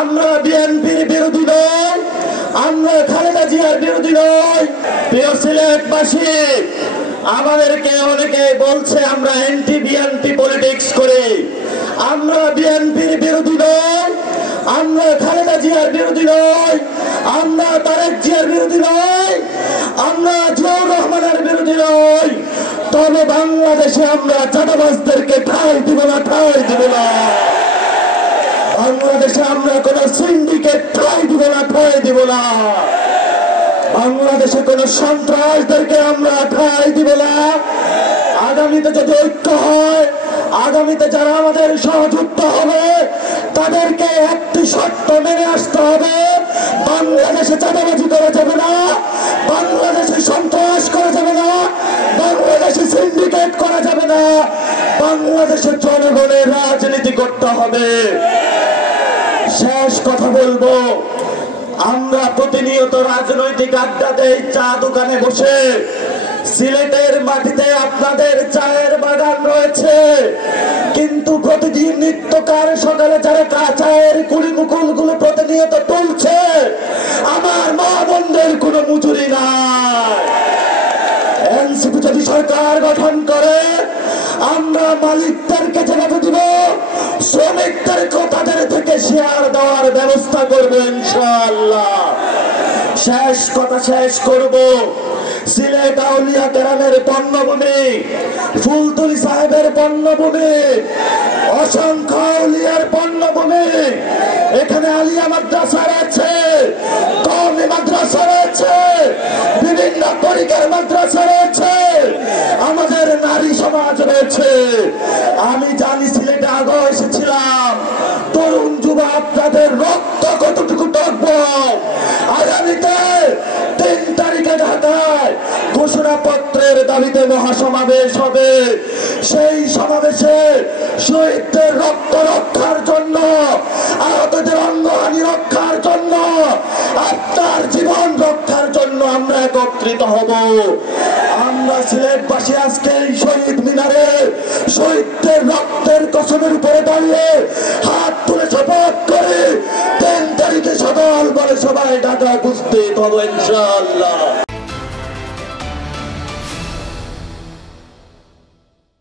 আমরা বিএনপির বিরোধী নই, আমরা খালেদা জিয়ার বিরোধী নই। প্রিয় সিলেটবাসী, আমাদেরকে অনেকে বলছে আমরা অ্যান্টি বিএনপি পলিটিক্স করি। আমরা বিএনপির বিরোধী নই, আমরা খালেদা জিয়ার বিরোধী নই, আমরা তারেক জিয়ার বিরোধী নই, আমরা জিয়াউর রহমানের বিরোধী নই। তবে বাংলাদেশে আমরা চাঁদাবাজদেরকে ঠাঁই দিব না, ঠাঁই দিব না। বাংলাদেশে আমরা কোন সিন্ডিকেট ঠাঁই দিব না, ঠাঁই দিব না। বাংলাদেশে কোন সন্ত্রাসদেরকে আমরা ঠাঁই দিব না। আগামীতে যদি ঐক্য হয়, আগামীতে যারা আমাদের সহযুক্ত হবে তাদেরকে একটি শর্ত মেনে আসতে হবে। বাংলাদেশে চাঁদাবাজি করা যাবে না, বাংলাদেশে সন্ত্রাস করা যাবে না, বাংলাদেশে সিন্ডিকেট করা যাবে না, বাংলাদেশে জনগণের রাজনীতি করতে হবে। শেষ কথা বলবো, আমরা প্রতিনিয়ত রাজনৈতিক আড্ডা দেই চা দোকানে বসে। সিলেটের মাটিতে আপনাদের চায়ের বাগান রয়েছে, কিন্তু প্রতিদিন নিত্যকার সকালে যারা চায়ের কুড়ি মুকুল গুলো প্রতিনিয়ত তুলছে, আমার মা বোনদের কোনো মজুরি নাই। এনসিপি যদি সরকার গঠন করে, আমরা মালিকদেরকে যেভাবে দিব, শ্রমিকদেরকে তাদের থেকে শেয়ার দেওয়ার ব্যবস্থা করবো ইনশাআল্লাহ। শেষ কথা শেষ করব, সিলেট আউলিয়া কেরামের পণ্যভূমি, ফুলতলি সাহেবের পণ্যভূমি, অসংখ্য আউলিয়ার পণ্যভূমি। এখানে আলিয়া মাদ্রাসা রয়েছে, কওমি মাদ্রাসা রয়েছে, বিভিন্ন তরিকার মাদ্রাসা রয়েছে, আমাদের নারী সমাজ রয়েছে। আমি জানি সিলেটে আগে এসেছিলাম, তরুণ যুবা আপনাদের রক্ত কতটুকু টকব। আগামীতে 3 তারিখে ঢাকায় ঘোষণাপত্রের দাবিতে মহাসমাবেশ হবে। সেই সমাবেশে শহীদদের রক্ত রক্ষার জন্য, আহতদের অঙ্গহানি রক্ষার জন্য, আপনার জীবন রক্ষার জন্য আমরা একত্রিত হব। আমরা সিলেটবাসী আজকে এই শহীদ মিনারে শহীদদের রক্তের কসমের উপরে দাঁড়িয়ে হাত তুলে শপথ করে 3 তারিখে সদল বলে সবাই ঢাকা উপস্থিত হব ইনশাআল্লাহ।